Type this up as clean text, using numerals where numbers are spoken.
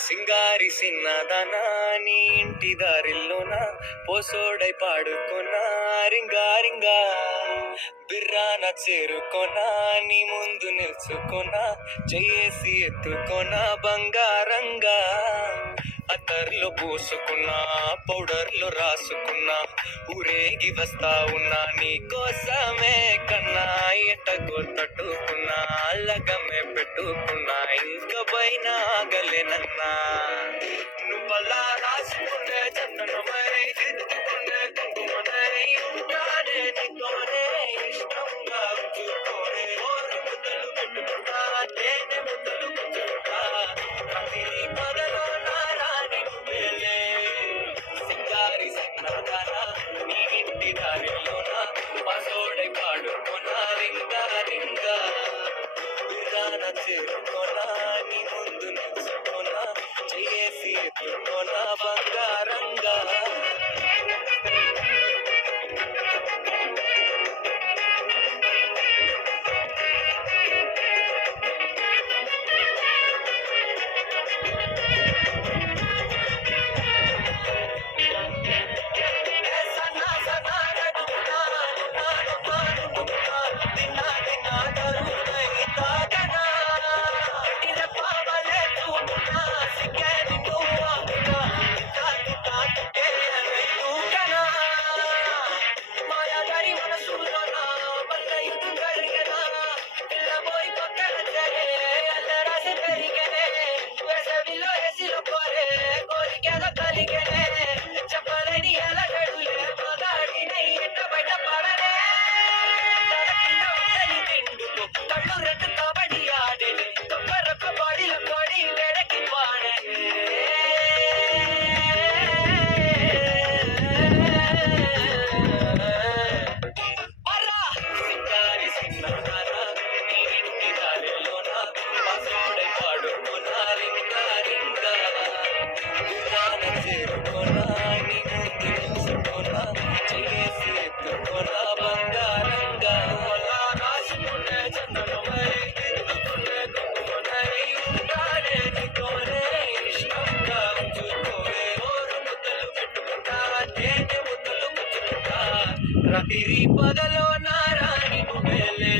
సింగారి సిన్నదనా నీ ఇంటి దారిల్లోన పోసోడై పాడుకున్నా రింగా రింగా బిర్రాన చేరుకోనా నీ ముందు నిల్చుకోనా చెయ్యేసి ఎత్తుకోనా బంగారంగా అత్తర్లో పూసుకున్నా పౌడర్లో రాసుకున్నా ఊరేగి వస్తా ఉన్నా నీ కోసమే కన్నా ఎట్టగో తట్టుకున్నా అల్లగమే పెట్టుకున్నా ఇంక పైన ఆగలేనన్నా నువ్వలా రాసుకునే చందనమై దిద్దుకునే కుంకుమనై ఉంటానే నీతోనే ఇష్టంగా ఉంచుకోనే ఓరు ముద్దలు పెట్టుకుంటా తేనె ముద్దలు గుచ్చుకుంటా ప్రతి పదలో నారాని నువ్వేలే సింగారి సిన్నదానా నీ ఇంటి దారిలోన పసోడై పాడుకోనా రింగా రింగా బిర్రాన చేరుకోనా నీ ముందు నిల్చుకోనా చెయ్యేసి ఎత్తుకోనా బంగారంగా చెప్పలేని ఎలా గడులే మగాడినై ఎట్ట బయట పడలే తిండుతో కళ్ళు రెండు కబడి ఆడలే మరొక బాడీలో కోడి వేడకి పాడే సింగారి సిన్నదానా నీ ఇంటి దారిలోన పసోడై పాడుకోనా రింగా రింగా బిర్రాన చేరుకోనా నీ ముందు నిల్చుకోనా చెయ్యేసి ఎత్తుకోనా బంగారంగా అలా రాసుకునే చందనమై దిద్దుకునే కుంకుమనై ఉంటానే నీతోనే ఇష్టంగా ఉంచుకోవే ఓరు ముద్దలు పెట్టుకుంటా తేనె ముద్దలు గుచ్చుకుంటా ప్రతి పదలో నారాని నువ్వేలే